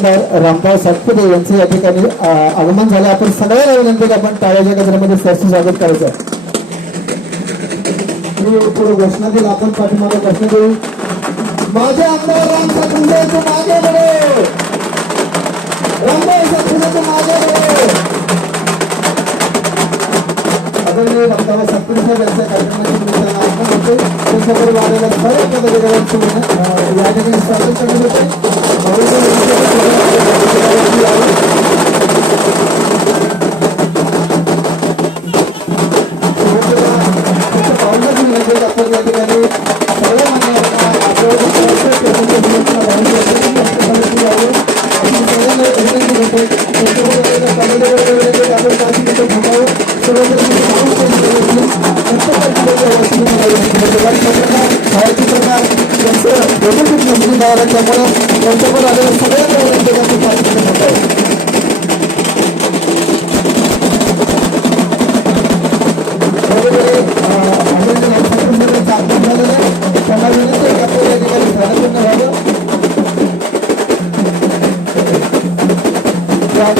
आमदार रामभाऊ सातपुते यांचे या ठिकाणी आगमन झाले. आपण सगळ्यांना विनंती की आपण टाळ्याच्या गजरामध्ये सरसे स्वागत करायचं. पुढे घोषणा दिली, आपण पाठीमागे घोषणा देऊ. माझे आमदार राम सातपुते मागे बढो, रामभाऊ सातपुते मागे बढो. आदरणीय रामभाऊ सातपुते साहेब यांच्या कार्यक्रमाच्या निमित्तानं आपण होते त्याच्यावर वाढायला बरेच पदाधिकाऱ्यांची या ठिकाणी स्वागत करण्यात होते.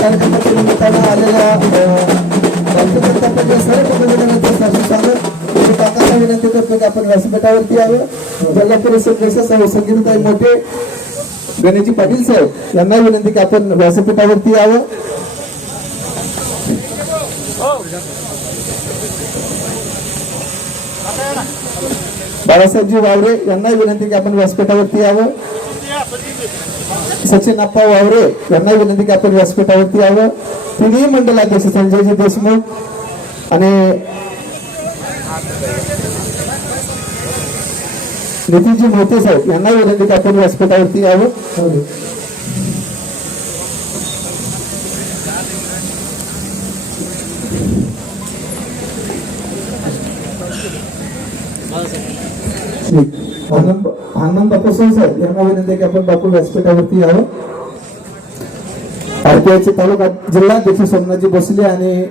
कार्यक्रमाच्या निमित्तानं आलेल्या भारतीय जनता पार्टीच्या सर्व पदाधिकाऱ्यांचं सरसे स्वागत. काकांना विनंती करतो की आपण व्यासपीठावरती यावं. जिल्हा परिषद संगीताई मोठे, गणेशजी पाटील साहेब यांना विनंती की आपण व्यासपीठावरती यावं. बाळासाहेबजी वावरे यांना विनंती की आपण व्यासपीठावरती यावं. सचिन अप्पा वावरे यांना विनंती की आपण व्यासपीठावरती यावं. तिन्ही मंडलाध्यक्ष संजयजी देशमुख आणि नितीनजी मोहिते साहेब यांना विनंती की आपण व्यासपीठावरती यावं. आनंद बापूसाहेब साहेब यांना विनंती की आपण बापू व्यासपीठावरती यावं. आरपीआयचे तालुका जिल्हाध्यक्ष सोमनाथजी भोसले आणि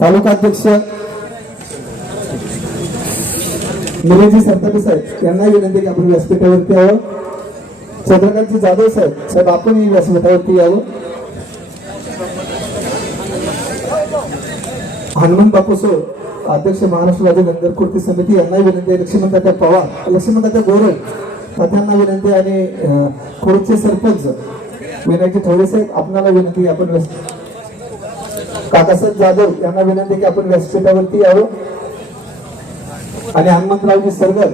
तालुका अध्यक्ष निलेशजी सरतापे साहेब यांना विनंती की आपण व्यासपीठावरती यावं. चंद्रकांतजी जाधव साहेब आपण व्यासपीठावरती यावं. हनुमान बापूसो अध्यक्ष महाराष्ट्र राज्य धनगर कृती समिती यांना विनंती. लक्ष्मणतात्या पवार, लक्ष्मणतात्या गोरे तात्यांना विनंती आणि खोडचे सरपंच विनायकजी ठवरे साहेब आपणाला विनंती आपण काकासाहेब जाधव यांना विनंती की आपण व्यासपीठावरती यावं. आणि हनुमंतरावजी सरगर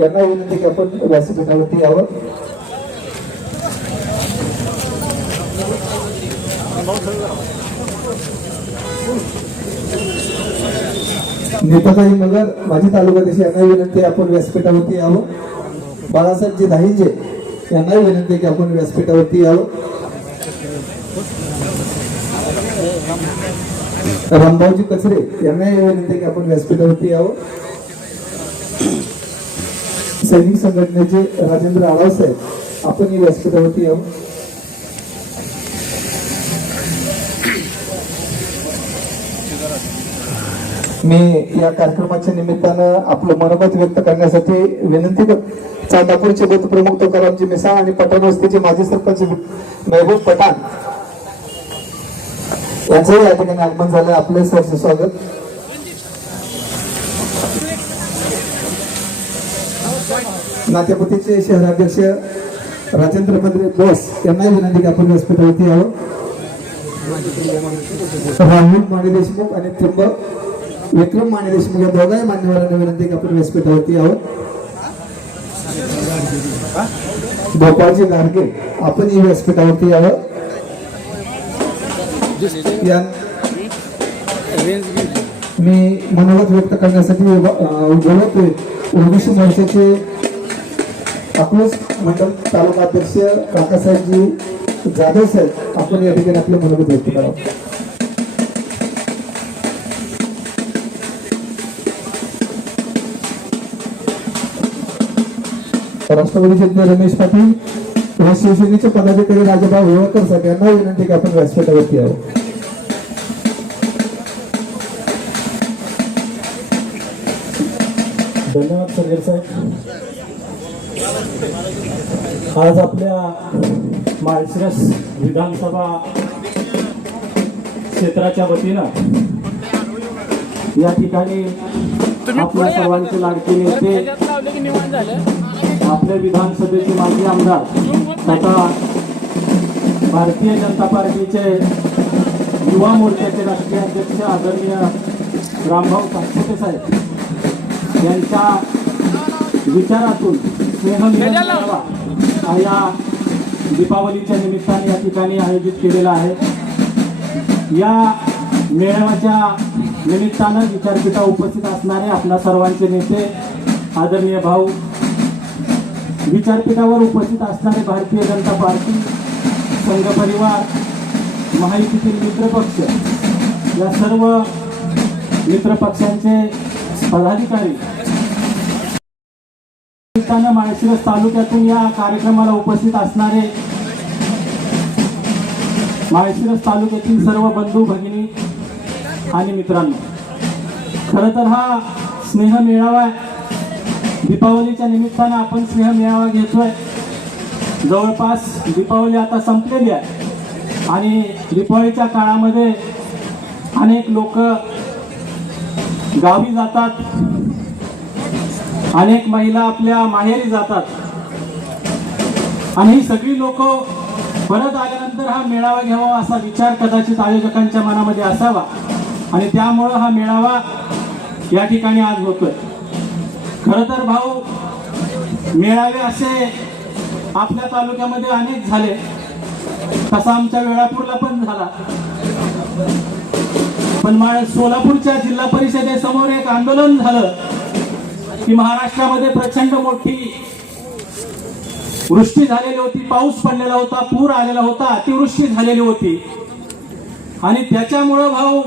यांना विनंती की आपण व्यासपीठावरती यावं. नेताताई मगर माजी तालुकाध्यक्ष यांना विनंती आपण व्यासपीठावरती यावं. बाळासाहेबजी दाहिंजे यांना विनंती की आपण व्यासपीठावरती यावं. रामभाऊजी कचरे यांना विनंती की आपण व्यासपीठावरती यावं. सैनिक संघटनेचे राजेंद्र आढाव साहेब आपण व्यासपीठावरती यावं. मी या कार्यक्रमाच्या निमित्तानं आपलं मनोगत व्यक्त करण्यासाठी विनंती करतो. चांदापूरचे बूथ प्रमुख तुकारामजी मिसाळ आणि पठाण वस्तीचे माजी सरपंच महबूब पठाण यांचंही या ठिकाणी आगमन झालं. आपले सरसे स्वागत. नातेपुतीचे शहराध्यक्ष राजेंद्र मंदिर बोस यांना विनंती की आपण व्यासपीठावरती यावं. राहुल माने देशमुख आणि त्र्यंबक विक्रम माने देशमुख या दोघांही मान्यवरांना विनंती की आपण व्यासपीठावरती यावं. गोपाळजी गाडगे आपण ही व्यासपीठावरती यावं. मी मनोगत व्यक्त करण्यासाठी बोलतोय. ओबीसी मोर्चाचे अकलूज मंडल तालुका अध्यक्ष काकासाहेबजी जाधव साहेब आपण या ठिकाणी आपले मनोगत व्यक्त करावं. राष्ट्रवादीचे रमेश पाटील व शिवसेनेचे पदाधिकारी राजाभाऊ होळकर साहेब यांना विनंती की आपण व्यासपीठावरती यावं. धन्यवाद सगळे साहेब. आज आपल्या माळशिरस विधानसभा क्षेत्राच्या वतीनं या ठिकाणी आपल्या सर्वांचे लाडके नेते आपल्या विधानसभेचे माजी आमदार तथा भारतीय जनता पार्टीचे युवा मोर्चाचे राष्ट्रीय अध्यक्ष आदरणीय रामभाऊ सातपुते साहेब यांच्या विचारातून स्नेह मिलन मेळावा हा या दीपावलीच्या निमित्ताने या ठिकाणी आयोजित केलेला आहे। या मेळाव्याच्या निमित्तानं विचारपीठा उपस्थित असणारे आपल्या सर्वांचे नेते आदरणीय भाऊ, विचारपीठावर उपस्थित असणारे भारतीय जनता पार्टी, संघ परिवार, महायुतीतील मित्रपक्ष, या सर्व मित्रपक्षांचे पदाधिकारी, माळशिरस तालुक्यातून या कार्यक्रमाला उपस्थित असणारे माळशिरस तालुक्यातील सर्व बंधू भगिनी आणि मित्रांनो, खरं तर हा स्नेह मेळावा आहे। दीपावलीच्या निमित्तानं आपण स्नेह मेळावा घेतोय। जवळपास दीपावली आता संपलेली आहे आणि दीपावलीच्या काळामध्ये अनेक लोक गावी जातात, अनेक महिला आपल्या माहेरी जातात आणि ही सगळी लोक परत आल्यानंतर हा मेळावा घ्यावा असा विचार कदाचित आयोजकांच्या मनामध्ये असावा आणि त्यामुळं हा मेळावा या ठिकाणी आज होतोय। खरं तर भाऊ, मेळावे असे आपल्या तालुक्यामध्ये अनेक झाले, तसा आमच्या वेळापूरला पण झाला, पण सोलापूरच्या जिल्हा परिषदेसमोर एक आंदोलन झालं की महाराष्ट्रामध्ये प्रचंड मोठी वृष्टी झालेली होती, पाऊस पडलेला होता, पूर आलेला होता, अतिवृष्टी झालेली होती आणि त्याच्यामुळं भाऊ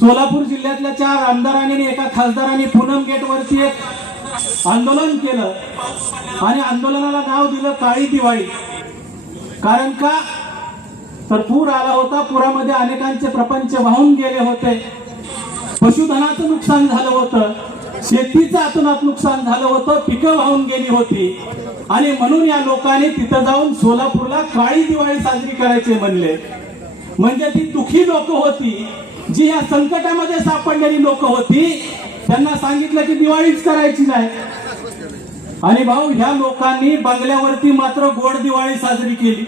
सोलापूर जिल्ह्यातल्या 4 आमदारांनी आणि एका खासदारांनी पूनम गेट वरती एक आंदोलन केलं आणि आंदोलनाला नाव दिलं काळी दिवाळी। कारण का तर पूर आला होता, पुरामध्ये अनेकांचे प्रपंच वाहून गेले होते, पशुधनाचं नुकसान झालं होतं, शेतीचं अतोनात नुकसान झालं होतं, पिकं वाहून गेली होती आणि म्हणून या लोकांनी तिथं जाऊन सोलापूरला काळी दिवाळी साजरी करायचे म्हणले। म्हणजे ती दुखी लोक होती, जी या संकटामध्ये सापडलेली लोक होती, त्यांना सांगितलं की दिवाळीच करायची नाही आणि भाऊ ह्या लोकांनी बंगल्यावरती मात्र गोड दिवाळी साजरी केली।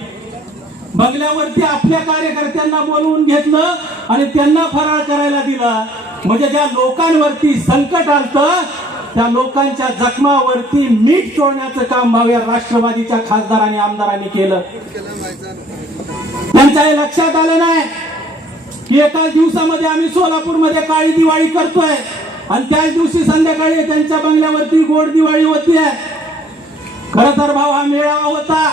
बंगल्यावरती आपल्या कार्यकर्त्यांना बोलवून घेतलं आणि त्यांना फराळ करायला दिला। म्हणजे ज्या लोकांवरती संकट आलं त्या लोकांच्या जखमावरती मीठ चोळण्याचं काम भाऊ या राष्ट्रवादीच्या खासदार आणि आमदारांनी केलं। त्यांच्या हे लक्षात आलं नाही की एकाच दिवसामध्ये आम्ही सोलापूरमध्ये काळी दिवाळी करतोय आणि त्याच दिवशी संध्याकाळी त्यांच्या बंगल्यावरती गोड दिवाळी होतीये। खरं तर भाऊ हा मेळावा होता,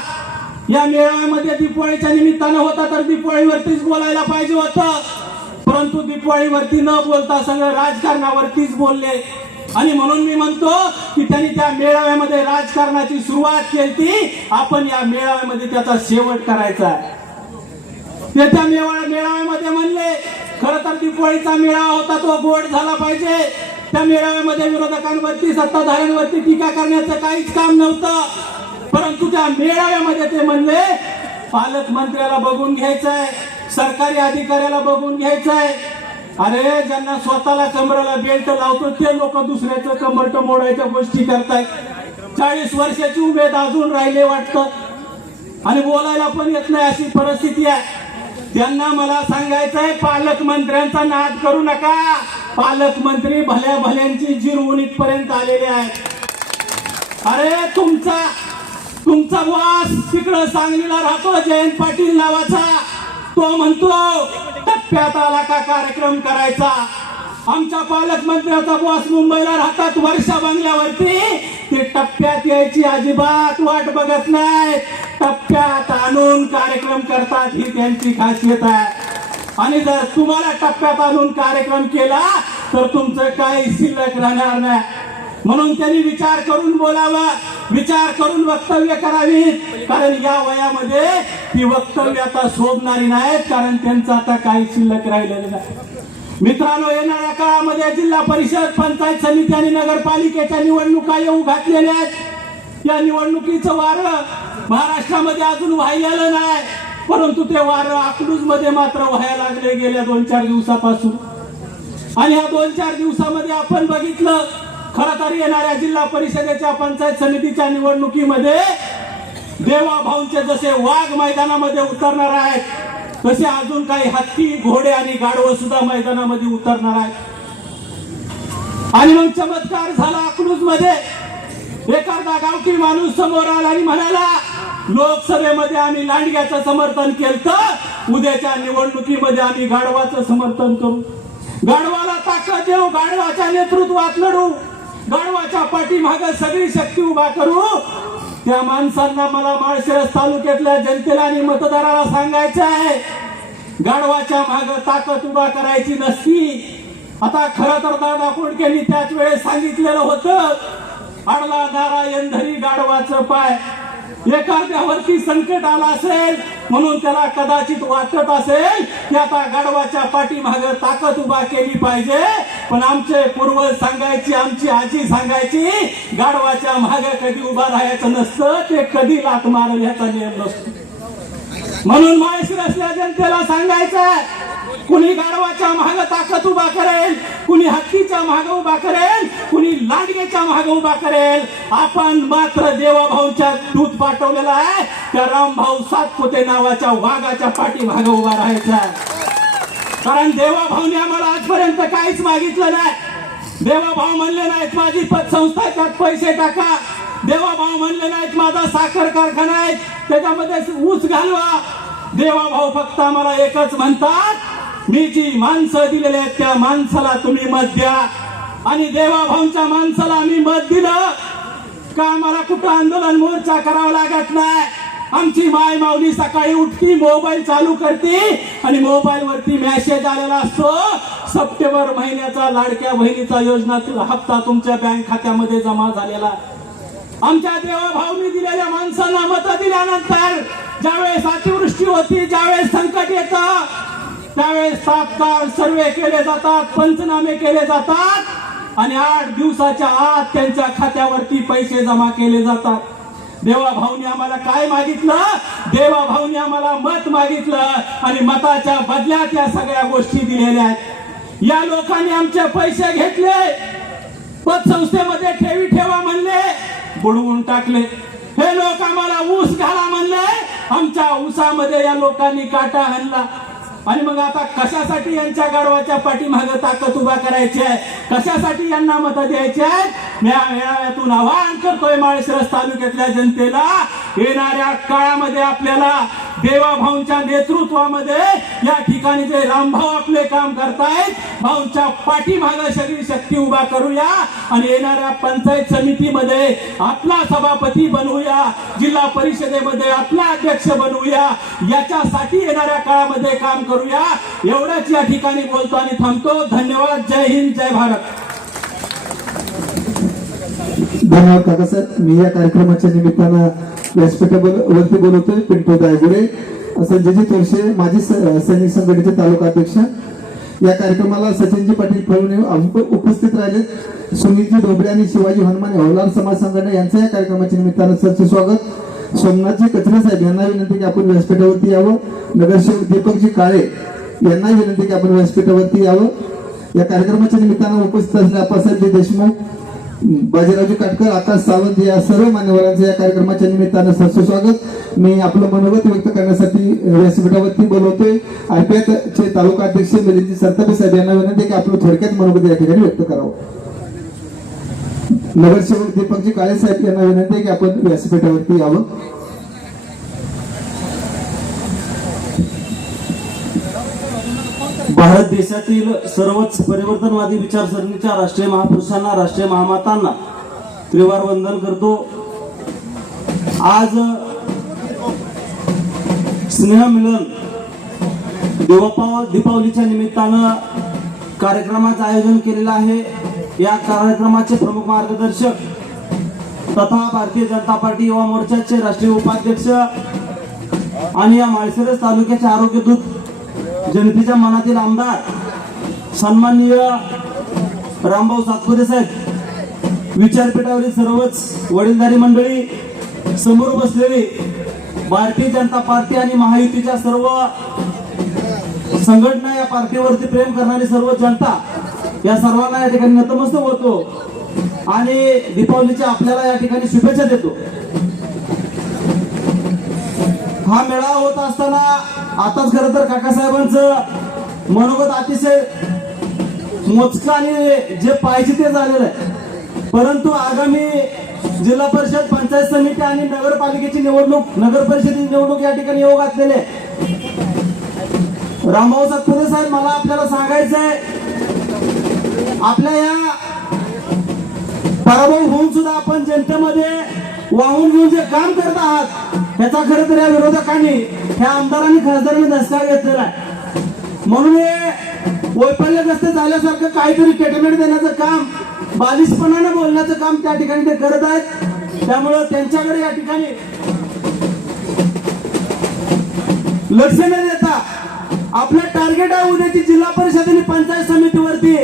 या मेळाव्यामध्ये दीपावलीच्या निमित्तानं होता तर दीपावलीवरतीच बोलायला पाहिजे होतं, परंतु दीपावलीवरती न बोलता सगळं राजकारणावरतीच बोलले आणि म्हणून मी म्हणतो की त्यांनी त्या मेळाव्यामध्ये राजकारणाची सुरुवात केली, आपण या मेळाव्यामध्ये त्याचा शेवट करायचा आहे। ते त्या मेळाव्यामध्ये म्हणले खरं तर दीपावलीचा मेळावा होता तो गोड झाला पाहिजे, त्या मेळाव्यामध्ये विरोधकांवरती सत्ताधाऱ्यांवरती टीका करण्याचं काहीच काम नव्हतं, परंतु त्या मेळाव्यामध्ये ते म्हणले पालकमंत्र्याला बघून घ्यायचंय, सरकारी अधिकाऱ्याला बघून घ्यायचंय। अरे ज्यांना स्वतःला कमरेला बेल्ट लावतो ते लोक दुसऱ्याचं कमरट मोडायच्या गोष्टी करतायत। 40 वर्षाची उमेद अजून राहिले वाटतं आणि बोलायला पण येत नाही अशी परिस्थिती आहे। त्यांना मला सांगायचंय पालकमंत्र्यांचा नाद करू नका, पालकमंत्री भल्या भल्यांची जिरवून इथपर्यंत आलेले आहेत। अरे तुमचा वास तिकडं सांगलीला राहतो जयंत पाटील नावाचा, तो म्हणतो टप्प्यात आला का कार्यक्रम करायचा। आमच्या पालकमंत्र्याचा बॉस मुंबईला राहतात वर्षा बंगल्यावरती, ते टप्प्यात यायची अजिबात वाट बघत नाही, टप्प्यात आणून कार्यक्रम करतात, ही त्यांची खासियत आहे। आणि जर तुम्हाला टप्प्यात आणून कार्यक्रम केला तर तुमचं काही शिल्लक राहणार नाही, म्हणून त्यांनी विचार करून बोलावा, विचार करून वक्तव्य करावीत, कारण या वयामध्ये ती वक्तव्य आता शोभणारी नाहीत, कारण त्यांचं आता काही शिल्लक राहिलेलं नाही। मित्रांनो, येणाऱ्या काळामध्ये जिल्हा परिषद, पंचायत समिती आणि नगरपालिकेच्या निवडणुका येऊ घातलेल्या आहेत। या निवडणुकीचं वारं महाराष्ट्रामध्ये अजून व्हायला नाही, परंतु ते वारं अकलूज मध्ये मात्र व्हायला लागले गेल्या 2-4 दिवसापासून. आणि ह्या 2-4 दिवसामध्ये आपण बघितलं, खरं तर येणाऱ्या जिल्हा परिषदेच्या पंचायत समितीच्या निवडणुकीमध्ये देवाभाऊंचे जसे वाघ मैदानामध्ये उतरणार आहेत, तसे अजून काही हत्ती, घोडे आणि गाढवं सुद्धा मैदानामध्ये उतरणार आहेत. आणि मग चमत्कार झाला अकलूज मध्ये. एखादा गावठी माणूस समोर आला आणि म्हणाला, लोकसभेमध्ये आम्ही लांडग्याचं समर्थन केलं, उद्याच्या निवडणुकीमध्ये आम्ही गाढवाचं समर्थन करू, गाढवाला ताकद देऊ, गाढवाच्या नेतृत्वात लढू, गाढवाच्या पाठीमागे सगळी शक्ती उभा करू. त्या माणसांना मला माळशिरस तालुक्यातल्या जनतेला आणि मतदाराला सांगायचं आहे, गाढवाच्या मागे ताकद उभा करायची नसती. आता खरं तर दादा कोंडकेंनी त्याच वेळेस सांगितलेलं होतं, अडला दारा यंधरी गाढवाचं पाय. एखाद्यावरती संकट आला असेल म्हणून त्याला कदाचित वाटत असेल की आता गाढवाच्या पाठीमागे ताकद उभा केली पाहिजे, पण आमचे पूर्वज सांगायची, आमची आजी सांगायची, गाढवाच्या मागे कधी उभा राहायचं नसतं, ते कधी लात मारल याचा नियम नसतो. म्हणून माळशिरसल्या जनतेला सांगायचं, कुणी गाढवाच्या मागे ताकद उभा करेल, कुणी हत्तीच्या मागे उभा करेल, कुणी लांडग्याच्या मागे उभा करेल, आपण मात्र देवाभाऊंच्या दूत पाठवलेला आहे त्या रामभाऊ सातपुते नावाच्या वाघाच्या पाठीमागे उभा राहायचा. कारण देवाभाऊने आम्हाला आजपर्यंत काहीच मागितलं नाही. देवाभाऊ म्हणले नाहीत माझी पतसंस्था आहे त्यात पैसे टाका, देवाभाऊ म्हणले नाहीत माझा साखर कारखाना आहे त्याच्यामध्ये ऊस घालवा. देवाभाऊ फक्त आम्हाला एकच म्हणतात, मी जी माणसं दिलेली आहेत त्या माणसाला तुम्ही मत द्या. आणि देवाभाऊंच्या माणसाला आम्ही मत दिलं का आम्हाला कुठं आंदोलन मोर्चा करावा लागत नाही. आमची माय माऊली सकाळी उठती, मोबाईल चालू करते आणि मोबाईल वरती मेसेज आलेला असतो, सप्टेंबर महिन्याचा लाडक्या बहिणीचा योजनेचा हप्ता तुमच्या बँक खात्यामध्ये जमा झालेला. आमच्या देवाभाऊंनी दिलेल्या माणसांना मतं दिल्यानंतर ज्यावेळेस अतिवृष्टी होती, ज्यावेळेस संकट येतं, त्यावेळेस तात्काळ सर्वे केले जातात, पंचनामे केले जातात आणि 8 दिवसाच्या आत त्यांच्या खात्यावरती पैसे जमा केले जातात. देवाभाऊंनी आम्हाला काय मागितलं? देवाभाऊंनी आम्हाला मत मागितलं आणि मताच्या बदल्यात या सगळ्या गोष्टी दिलेल्या आहेत. या लोकांनी आमचे पैसे घेतले, पतसंस्थेमध्ये ठेवी ठेवा म्हणले, बुडवून टाकले. हे लोक आम्हाला ऊस घाला म्हणले, आमच्या ऊसामध्ये या लोकांनी काटा हाणला. आणि मग आता कशासाठी यांच्या गाढवाच्या पाठीमागे ताकद उभा करायची आहे, कशासाठी यांना मतं द्यायची आहेत? मी या मेळाव्यातून आवाहन करतोय माळशिरस तालुक्यातल्या जनतेला, येणाऱ्या काळामध्ये आपल्याला देवाभाऊंच्या नेतृत्वामध्ये या ठिकाणी जे रामभाऊ आपले काम करतायत, भाऊंच्या पाठीमागे सगळी शक्ती उभा करूया आणि येणाऱ्या पंचायत समितीमध्ये आपला सभापती बनवूया, जिल्हा परिषदेमध्ये आपला अध्यक्ष बनवूया, याच्यासाठी येणाऱ्या काळामध्ये काम करूया. एवढंच या ठिकाणी बोलतो आणि थांबतो. धन्यवाद. जय हिंद, जय भारत. धन्यवाद काकासाहेब. मी या कार्यक्रमाच्या निमित्तानं व्यासपीठावरती बोलवतोय पिंटू दायगुडे, संजयजी तोरशे, माजी सैनिक संघटनेचे तालुका अध्यक्ष. या कार्यक्रमाला सचिनजी पाटील फळवणे उपस्थित राहिले, सुनीलजी ढोबळे आणि शिवाजी हनुमान हवलार समाज संघटना यांचं या कार्यक्रमाच्या निमित्तानं सरचे स्वागत. सोमनाथजी कचरे साहेब यांना विनंती की आपण व्यासपीठावरती यावं. नगरसेवक दीपकजी काळे यांना विनंती की आपण व्यासपीठावरती यावं. या कार्यक्रमाच्या निमित्तानं उपस्थित असलेले आप्पासाहेबजी देशमुख, बाजीरावजी काटकर, आकाश सावंत या सर्व मान्यवरांचं या कार्यक्रमाच्या निमित्तानं सरसे स्वागत. मी आपलं मनोगत व्यक्त करण्यासाठी व्यासपीठावरती बोलवतोय IPF चे तालुका अध्यक्ष मिलिंदजी सरतापे साहेब यांना विनंती की आपलं थोडक्यात मनोगत या ठिकाणी व्यक्त करावं. नगरसेवक दीपकजी काळे साहेब यांना विनंती की आपण व्यासपीठावरती यावं. भारत देशातील सर्वच परिवर्तनवादी विचारसरणीच्या राष्ट्रीय महापुरुषांना, राष्ट्रीय महामातांना त्रिवार वंदन करतो. आज स्नेहमिलन दीपावलीच्या निमित्तानं कार्यक्रमाचं आयोजन केलेलं आहे. या कार्यक्रमाचे प्रमुख मार्गदर्शक तथा भारतीय जनता पार्टी युवा मोर्चाचे राष्ट्रीय उपाध्यक्ष आणि या माळशिरस तालुक्याचे आरोग्य दूत, जनतेच्या मनातील आमदार सन्माननीय रामभाऊ सातपुते साहेब, विचारपीठावरील सर्वच वडीलधारी मंडळी, समोर बसलेले भारतीय जनता पार्टी आणि महायुतीच्या सर्व संघटना, या पार्टीवरती प्रेम करणारी सर्व जनता, या सर्वांना या ठिकाणी नतमस्तक होतो आणि दीपावलीच्या आपल्याला या ठिकाणी शुभेच्छा देतो. हा मेळावा होत असताना आताच खरं तर काकासाहेबांचं मनोगत अतिशय मोजकं आणि जे पाहिजे ते झालेलं आहे. परंतु आगामी जिल्हा परिषद, पंचायत समिती आणि नगरपालिकेची निवडणूक, नगर परिषदेची निवडणूक या ठिकाणी येऊ घातलेले आहे. रामभाऊ सातपुते साहेब, मला आपल्याला सांगायचं आहे, आपल्या या पराभव होऊन सुद्धा आपण जनतेमध्ये वाहून घेऊन जे काम करत आहात, त्याचा खरं तर या विरोधकांनी, ह्या आमदारांनी, खासदारांनी दसका घेतलेला आहे. म्हणून हे वैफल्यग्रस्त झाल्यासारखं काहीतरी स्टेटमेंट देण्याचं काम, बालिशपणाने बोलण्याचं काम त्या ठिकाणी ते करत आहेत. त्यामुळं त्यांच्याकडे या ठिकाणी लक्ष न देता आपलं टार्गेट आहे उद्याची जिल्हा परिषद आणि पंचायत समितीवरती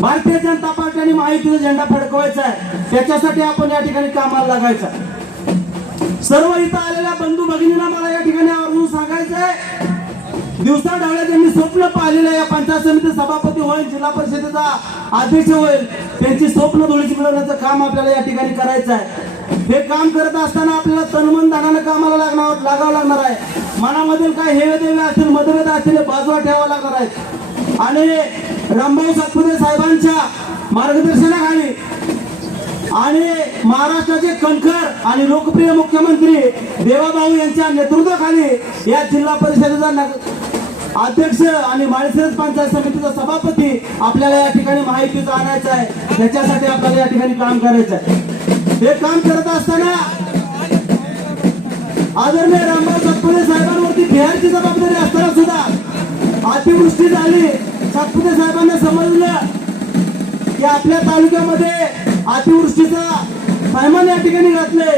भारतीय जनता पार्टी आणि महायुतीचा झेंडा फडकवायचा आहे. त्याच्यासाठी आपण या ठिकाणी कामाला लागायचं. सर्व इथं आलेल्या बंधू भगिनींना मला या ठिकाणी आवर्जून सांगायचं आहे, दिवसा ढवळ्या ज्यांनी स्वप्न पाहिलेलं या पंचायत समिती सभापती होईल, जिल्हा परिषदेचा अध्यक्ष होईल, त्यांची स्वप्न धुळीची मिळवण्याचं काम आपल्याला या ठिकाणी करायचं आहे. हे काम करत असताना आपल्याला तनमन धनानं कामाला लागावं लागणार आहे. मनामधील काय हेवे देवे असतील, मतभेद असतील, बाजूला ठेवावं लागणार आहेत. आणि रामभाऊ सातपुते साहेबांच्या मार्गदर्शनाखाली आणि महाराष्ट्राचे कणखर आणि लोकप्रिय मुख्यमंत्री देवाभाऊ यांच्या नेतृत्वाखाली या जिल्हा परिषदेचा अध्यक्ष आणि माळशिरस पंचायत समितीचा सभापती आपल्याला या ठिकाणी माहितीचा आणायचा आहे. त्याच्यासाठी आपल्याला या ठिकाणी काम करायचं आहे. हे काम करत असताना आदरणीय रामभाऊ सातपुते साहेबांवरती बिहारची जबाबदारी असताना सुद्धा अतिवृष्टी झाली. सातपुते साहेबांना समजलं की आपल्या तालुक्यामध्ये अतिवृष्टीचा सायमान या ठिकाणी घातले.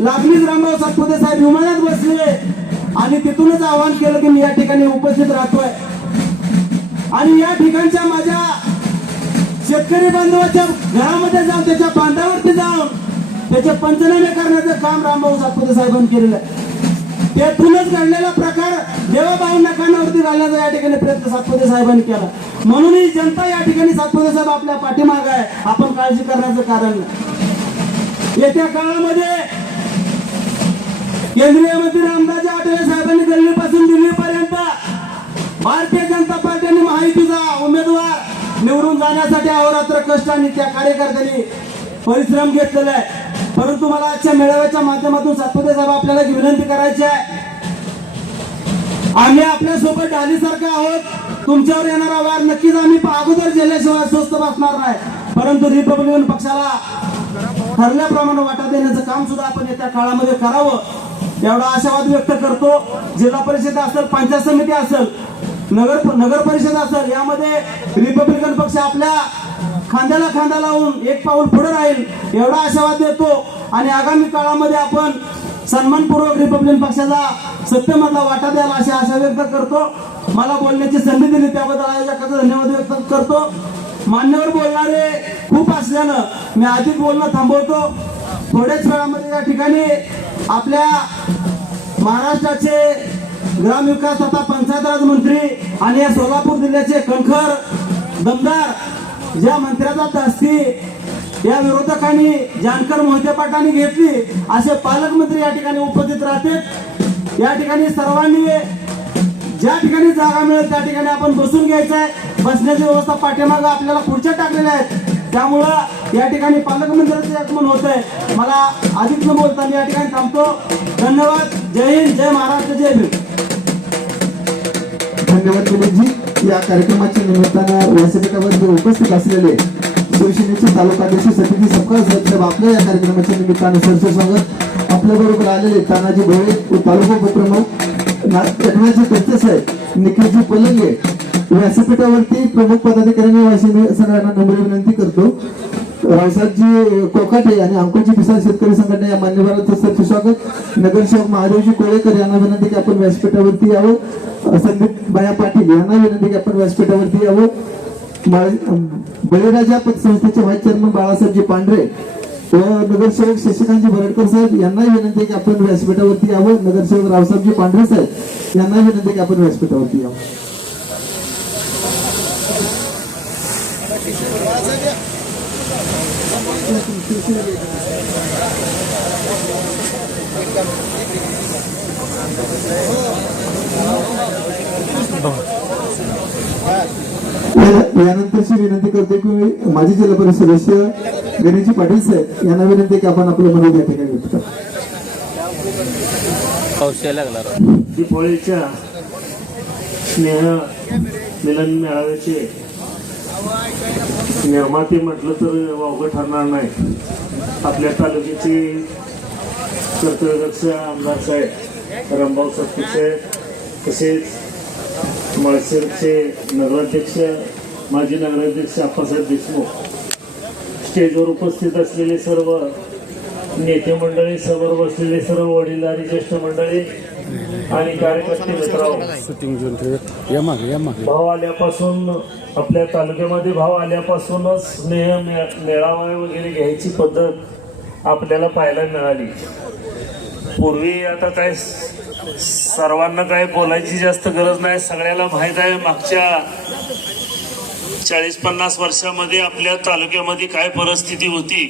लागलीच रामभाऊ सातपुते साहेब विमानात बसले आणि तिथूनच आवाहन केलं की मी या ठिकाणी उपस्थित राहतोय. आणि या ठिकाणच्या माझ्या शेतकरी बांधवाच्या घरामध्ये जाऊन, त्याच्या बांधावरती जाऊन त्याचे पंचनामे करण्याचं काम रामभाऊ सातपुते साहेबांनी केलेलं आहे. तेथूनच घडलेला प्रकार देवाभाऊंना कानावरती घालण्याचा या ठिकाणी प्रयत्न सातपुते साहेबांनी केला. म्हणून ही जनता या ठिकाणी सातपुते साहेब आपल्या पाठीमागे आहे. आपण काळजी करण्याचं कारण नाही. येत्या काळामध्ये केंद्रीय मंत्री रामदास आठवले साहेबांनी दिल्लीपासून दिल्लीपर्यंत भारतीय जनता पार्टी आणि महायुतीचा उमेदवार निवडून जाण्यासाठी अहोरात्र कष्ट आणि त्या कार्यकर्त्यांनी परिश्रम घेतलेला आहे. परंतु मला आजच्या मेळाव्याच्या माध्यमातून सातपुते साहेब आपल्याला एक विनंती करायची आहे. आम्ही आपल्या सोबत डालीसारखे आहोत. तुमच्यावर येणारा वार नक्कीच आम्ही अगोदर जिल्ह्याशिवाय स्वस्त बसणार नाही. परंतु रिपब्लिकन पक्षाला ठरल्याप्रमाणे वाटा देण्याचं काम सुद्धा आपण येत्या काळामध्ये करावं, एवढा आशावाद व्यक्त करतो. जिल्हा परिषद असेल, पंचायत समिती असेल, नगर परिषद असेल, यामध्ये रिपब्लिकन पक्ष आपल्या खांद्याला खांदा लावून एक पाऊल पुढे राहील, एवढा आशावाद देतो. आणि आगामी काळामध्ये आपण सन्मानपूर्वक रिपब्लिकन पक्षाचा सत्तेमधला वाटा द्यायला अशी आशा व्यक्त करतो. मला बोलण्याची संधी दिली त्याबद्दल आयोजकाचा धन्यवाद व्यक्त करतो. मान्यवर बोलणारे खूप असल्यानं मी अधिक बोलणं थांबवतो. थोड्याच वेळामध्ये या ठिकाणी आपल्या महाराष्ट्राचे ग्रामविकास तथा पंचायत राज मंत्री आणि या सोलापूर जिल्ह्याचे कणखर दमदार ज्या मंत्र्याचा दस्ती या विरोधकांनी जानकर मोहिते पाटांनी घेतली, असे पालकमंत्री या ठिकाणी उपस्थित राहतात. या ठिकाणी सर्वांनी ज्या ठिकाणी जागा मिळेल त्या ठिकाणी आपण बसून घ्यायचं आहे. बसण्याची व्यवस्था पाठीमागं आपल्याला खुर्च्या टाकलेल्या आहेत. त्यामुळं या ठिकाणी पालकमंत्र्यांचं आगमन होत आहे. मला अधिक न बोलताना या ठिकाणी थांबतो. धन्यवाद. जय हिंद, जय महाराष्ट्र, जय भीम. धन्यवाद दिलीपजी. या कार्यक्रमाच्या निमित्तानं व्यासपीठावर उपस्थित असलेले शिवसेनेचे तालुकाध्यक्ष सतीजी सपकाळ साहेब आपल्या या कार्यक्रमाच्या निमित्तानं सरसे स्वागत. आपल्या बरोबर आलेले तानाजी भोळे तालुका उपप्रमुख एकनाथजी कच्चे साहेब, निखिलजी पलंगे, व्यासपीठावरती प्रमुख पदाधिकाऱ्यांनी वाशिम सगळ्यांना नम्र विनंती करतो. रावसाहेबजी कोकाटे आणि अंकुजी पिसाळ शेतकरी संघटना या मान्यवरांचं सरसे स्वागत. नगरसेवक महादेवजी कोळेकर यांना विनंती की आपण व्यासपीठावरती यावं. संदीप बाया पाटील यांना विनंती की आपण व्यासपीठावरती यावं. बळीराजा पतसंस्थेचे व्हाईस चेअरमन बाळासाहेबजी पांढरे व नगरसेवक शशिकांतजी भरडकर साहेब यांनाही विनंती आहे की आपण व्यासपीठावरती यावं. नगरसेवक रावसाहेबजी पांढरे साहेब यांनाही विनंती आहे की आपण व्यासपीठावरती यावं. यानंतरची विनंती करते की माजी जिल्हा परिषद सदस्य गणेशजी पाटील साहेब यांना विनंती की आपण आपलं मनोगत या ठिकाणी व्यक्त करा. दीपावलीच्या स्नेह मिलन मेळाव्याचे निर्माते म्हटलं तर वावगं ठरणार नाही. आपल्या तालुक्याचे कर्तव्यदक्ष आमदार साहेब रामभाऊ सत्तू साहेब, तसेच मळशेरचे नगराध्यक्ष माजी नगराध्यक्ष आप्पासाहेब देशमुख, स्टेजवर उपस्थित असलेले सर्व नेते मंडळी, समोर बसलेले सर्व वडीलधारी ज्येष्ठ मंडळी आणि कार्यकर्ते मित्रांनो, भाव आल्यापासून आपल्या तालुक्यामध्ये भाव आल्यापासूनच स्नेह मेळावा वगैरे घ्यायची पद्धत आपल्याला पाहायला मिळाली. पूर्वी आता काय सर्वांना काय बोलायची जास्त गरज नाही, सगळ्याला माहीत आहे मागच्या 40-50 वर्षामध्ये आपल्या तालुक्यामध्ये काय परिस्थिती होती,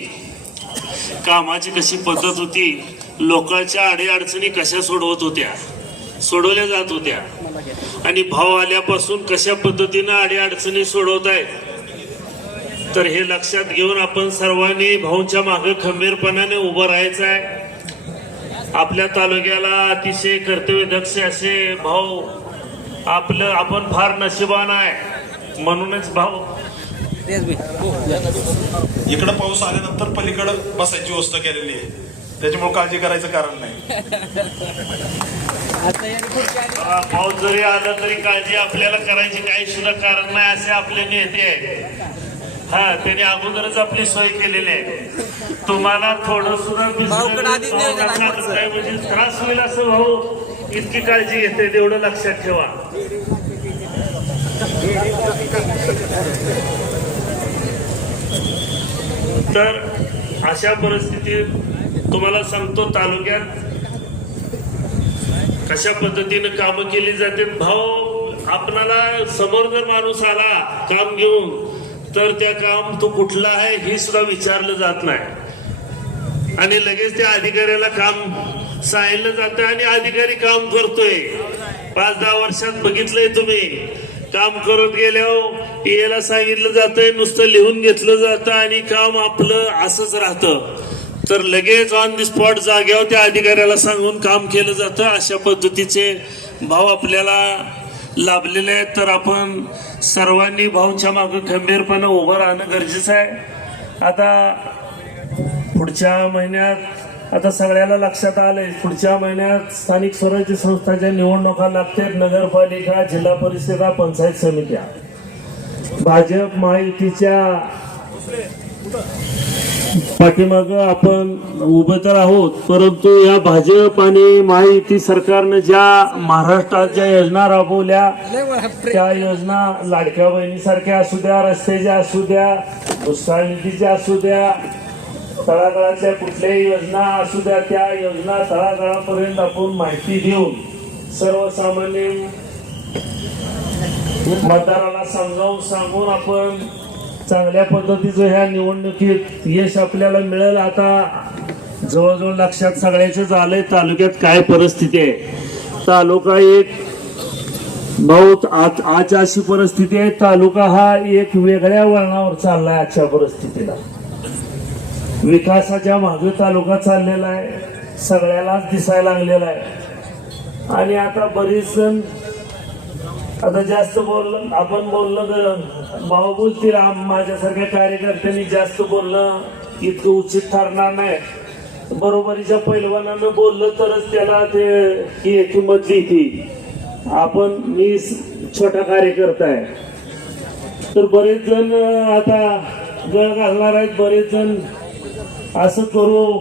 कामाची कशी पद्धत होती, लोकांच्या अडीअडचणी कशा सोडवल्या जात होत्या आणि भाव आल्यापासून कशा पद्धतीनं अडीअडचणी सोडवत आहेत. तर हे लक्षात घेऊन आपण सर्वांनी भाऊंच्या मागे खंबीरपणाने उभं राहायचं आहे. आपल्या तालुक्याला अतिशय कर्तव्यदक्ष असे भाऊ आपण फार नशिबान आहे. म्हणूनच भाऊ इकडं पाऊस आल्यानंतर पलीकडं बसायची व्यवस्था केलेली आहे, त्याच्यामुळे काळजी करायचं कारण नाही. पाऊस जरी आला तरी काळजी आपल्याला करायची काही सुद्धा कारण नाही असे आपले नेते आहेत. हा, त्यांनी अगोदरच आपली सोय केलेली आहे. तुम्हाला थोडं सुद्धा म्हणजे त्रास होईल असं भाऊ इतकी काळजी घेते, तेवढं लक्षात ठेवा. तर अशा परिस्थितीत तुम्हाला सांगतो तालुक्यात कशा पद्धतीनं कामं केली जाते. भाऊ आपणाला समोर जर माणूस आला काम घेऊन तर त्या काम तो कुठला आहे हे सुद्धा विचारलं जात नाही आणि लगेच त्या अधिकाऱ्याला काम सांगितलं जातं आणि अधिकारी काम करतोय. 5-10 वर्षात बघितलंय तुम्ही, काम करत गेल्यावर याला सांगितलं जातंय, नुसतं लिहून घेतलं जातं आणि काम आपलं असंच राहतं. तर लगेच ऑन दी स्पॉट जाग्यावर त्या अधिकाऱ्याला सांगून काम केलं जातं. अशा पद्धतीचे भाव आपल्याला लाभलेले आहेत. तर आपण सर्वांनी भाऊंच्या मागे खंबीरपणे उभं राहणं गरजेचं आहे. आता पुढच्या महिन्यात आता सगळ्याला लक्षात आलंय, पुढच्या महिन्यात स्थानिक स्वराज्य संस्थांच्या निवडणुका लागतात. नगरपालिका, जिल्हा परिषदा, पंचायत समित्या. भाजप महायुतीच्या पाठीमागं आपण उभं तर आहोत, परंतु या भाजप आणि महायुती सरकारनं ज्या महाराष्ट्रात ज्या योजना राबवल्या त्या योजना लाडक्या बहिणीसारख्या असू द्या, रस्त्याच्या असू द्या, दुष्काळ निधीच्या असू द्या, तळागाळातल्या कुठल्याही योजना असू द्या, त्या योजना तळागाळापर्यंत आपण माहिती देऊन सर्वसामान्य मतदाराला समजावून सांगून आपण चांगल्या पद्धतीचं ह्या निवडणुकीत यश आपल्याला मिळेल. आता जवळजवळ लक्षात सगळ्याच आलंय तालुक्यात काय परिस्थिती आहे. तालुका एक बहुत आज अशी परिस्थिती आहे, तालुका हा एक वेगळ्या वळणावर चाललाय. आजच्या परिस्थितीला विकासाच्या मागे तालुका चाललेला आहे, सगळ्यालाच दिसायला लागलेला आहे. आणि आता बरीच जण आता जास्त बोललं आपण बोललं तर भाऊ बोलतील, माझ्यासारख्या कार्यकर्त्यांनी जास्त बोलणं इतकं उचित ठरणार नाही. बरोबरीच्या पैलवानानं बोललं तरच त्याला ते किंमत देते. मी छोटा कार्यकर्ता आहे, तर बरेच जण आता गळ घालणार आहेत. बरेच जण असं करू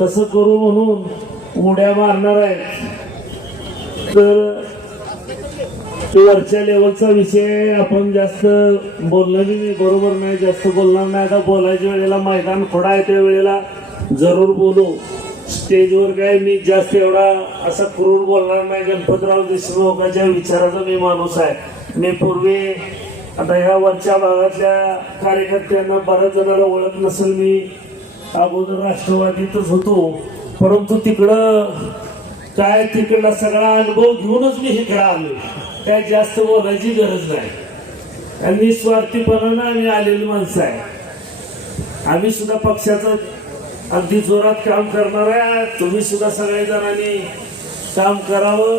तसं करू म्हणून उड्या मारणार आहेत. तर तो वरच्या लेवलचा विषय आपण जास्त बोलणं बी बरोबर नाही, जास्त बोलणार नाही. आता बोलायच्या वेळेला मैदान थोडा आहे त्या वेळेला जरूर बोलू. स्टेजवर काय मी जास्त एवढा असा क्रूर बोलणार नाही. गणपतराव देशमुखाच्या विचाराचा मी माणूस आहे. मी पूर्वी आता ह्या वरच्या भागातल्या कार्यकर्त्यांना बऱ्याच जणांना ओळख नसेल, मी अगोदर राष्ट्रवादीतच होतो, परंतु तिकडं काय तिकडला सगळा अनुभव घेऊनच मी इकडं आलो. काय जास्त बोलायची गरज नाही आणि निस्वार्थीपणानं आम्ही आलेली माणसं आहे. आम्ही सुद्धा पक्षाचं अगदी जोरात काम करणार आहे. तुम्ही सुद्धा सगळ्या जणांनी काम करावं,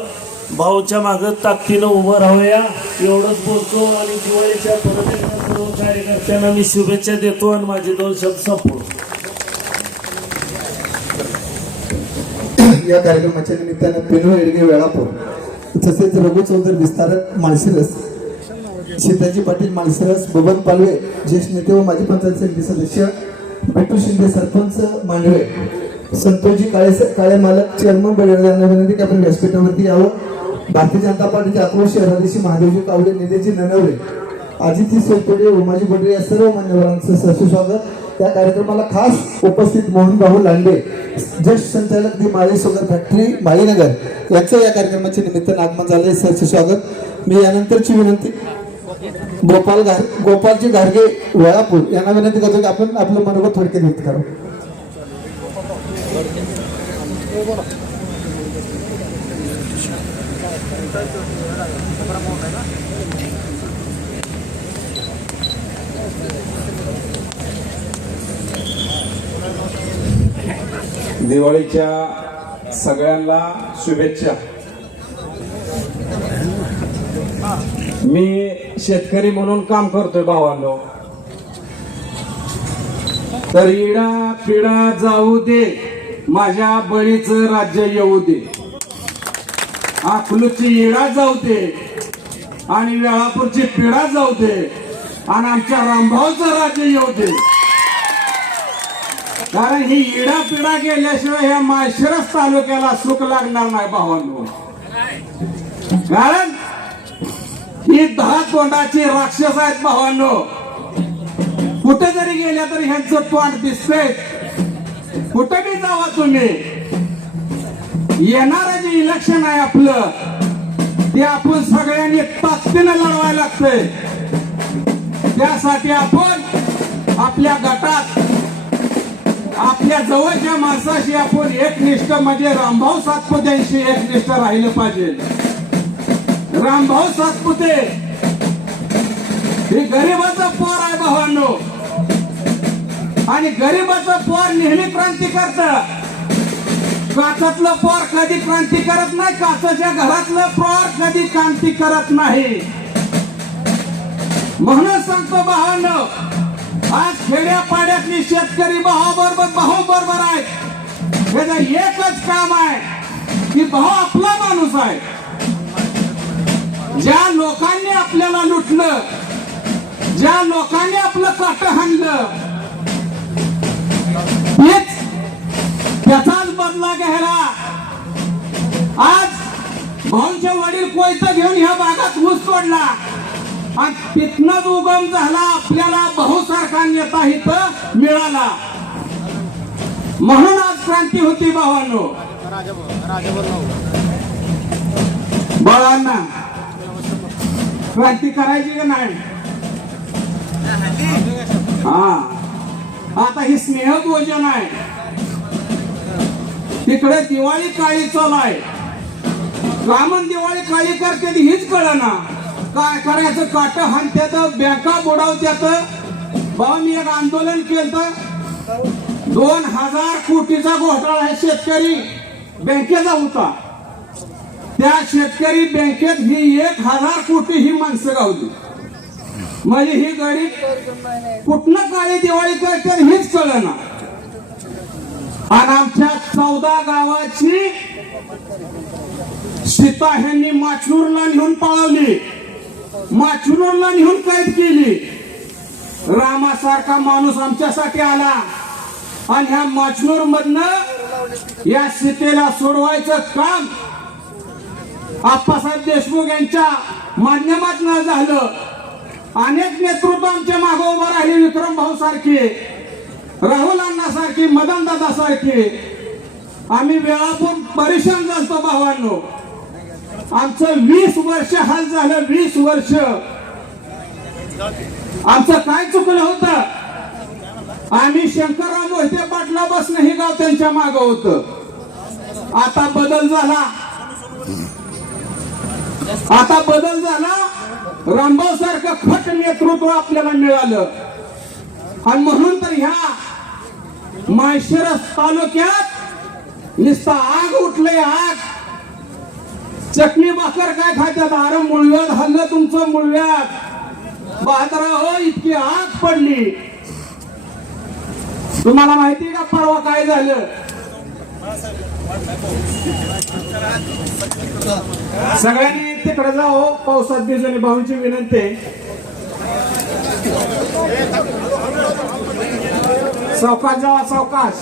भाऊच्या मागं ताकदीनं उभं राहूया एवढंच बोलतो. आणि दिवाळीच्या परत एकदा सर्व कार्यकर्त्यांना मी शुभेच्छा देतो आणि माझे 2 शब्द संपवतो. या कार्यक्रमाच्या निमित्तानं पेनू एडगे वेळापूर तसेच रघु चौधरी विस्तारक माळशिरस, सीताजी पाटील माळशिरस, बबन पालवे ज्येष्ठ नेते व माजी पंचायत समिती सदस्य, बिट्टू शिंदे सरपंच मांडवे, संतोषजी काळे मालक चेअरमन बळीराज यांना विनंती की आपण व्यासपीठावरती यावं. भारतीय जनता पार्टीचे आक्रोश शहराधीशी महादेवजी कावडे, निधीजी ननवरे, अजितजी सोयतोडे, उमाजी बडे या सर्व मान्यवरांचं सहर्ष स्वागत. या कार्यक्रमाला खास उपस्थित मोहन भाऊ लांडे, ज्येष्ठ संचालक दी माळी शुगर फॅक्टरी माळीनगर यांचं या कार्यक्रमाच्या निमित्तानं आगमन झाले. सहर्ष स्वागत. मी यानंतरची विनंती गोपालजी घारगे वेळापूर यांना विनंती करतो की आपण आपलं मनोगत थोडक्यात व्यक्त करावं. दिवाळीच्या सगळ्यांना शुभेच्छा. मी शेतकरी म्हणून काम करतोय भावांनो. तर इडा पिडा जाऊ दे, माझ्या बळीचं राज्य येऊ दे. अकलूची इडा जाऊ दे आणि वेळापूरची पिढा जाऊ दे आणि आमच्या रामभाऊचं राज्य येऊ दे. कारण ही इडा पिढा गेल्याशिवाय ह्या माळशिरस तालुक्याला सुख लागणार नाही भावांनो. कारण ही 10 तोंडाची राक्षस आहेत भावांनो. कुठे जरी गेल्या तरी ह्यांचं तोंड दिसतंय. कुठे बी जावा तुम्ही, येणारं जे इलेक्शन आहे आपलं ते आपण सगळ्यांनी ताकदीनं लढवायला लागतंय. त्यासाठी आपण आपल्या गटात आपल्या जवळच्या माणसाशी आपण एकनिष्ठ म्हणजे रामभाऊ सातपुतेशी एकनिष्ठ राहिलं पाहिजे. रामभाऊ सातपुते हे गरिबाचं पोर आहे भावांनो. आणि गरिबाचं पोर नेहमी क्रांती करतं. काचातलं पोर कधी क्रांती करत नाही. काचाच्या घरातलं पोर कधी क्रांती करत नाही. म्हणून सांगतो भावांनो, आज खेड्यापाड्यातली शेतकरी भाऊ बरोबर आहेत. त्याचं एकच काम आहे की भाऊ आपला माणूस आहे. ज्या लोकांनी आपल्याला लुटलं, ज्या लोकांनी आपलं काट हाणलं, त्याचाच बदला घ्यायला आज भाऊंचे वडील कोयतं घेऊन ह्या भागात ऊस तोडला आणि तिथनच उगम झाला. आपल्याला भाऊसारखा नेता इथं मिळाला. म्हणून आज क्रांती होती भावांनो. बाळांना क्रांती करायची का नाही? हा, आता ही स्नेहभोजन आहे. तिकडे दिवाळी काळी चालू आहे. कामन दिवाळी काळी करते हीच कळना. काय करायचं, काट हाणत्यात, बँका बुडवत्यात. भाऊ मी एक आंदोलन केलं, 2000 कोटीचा घोटाळा आहे शेतकरी बँकेचा होता. त्या शेतकरी बँकेत ही 1000 कोटी ही माणसं गावली. म्हणजे ही गरीब कुठनं काळी दिवाळी करते हीच कळना. आणि आमच्या 14 गावाची सीता ह्यांनी माचूरला नेऊन पळवली, माचूरला नेऊन कैद केली. रामासारखा माणूस आमच्यासाठी आला आणि ह्या माचनूर मधनं या सीतेला सोडवायचं काम आप्पासाहेब देशमुख यांच्या माध्यमातनं झालं. अनेक नेतृत्व आमच्या मागे उभं राहिले, विक्रम भाऊ सारखे, राहुल अण्णा सारखे, मदन दादा सारखे. आम्ही वेळापूर परेशान झालतो भावांनो. आमचं 20 वर्ष हाल झालं, 20 वर्ष. आमचं काय चुकलं होतं? आम्ही शंकरराव मोहिते पाटला बसणं हे गाव त्यांच्या मागं होतं. आता बदल झाला, आता बदल झाला. रामभाऊ सारखं खट नेतृत्व आपल्याला मिळालं. आणि म्हणून तर ह्या माळशिरस तालुक्यात नुसता आग उठले, आग. चटणी भाकर काय खात्यात? अरे मुळव्यात हल्लं तुमचं, मुळव्यात. बहादराव इतकी आग पडली. तुम्हाला माहिती का परवा काय झालं? सगळ्यांनी तिकडे जाओ, पावसात भिजून. भाऊंची विनंती आहे, सावकाश जावा, सावकाश.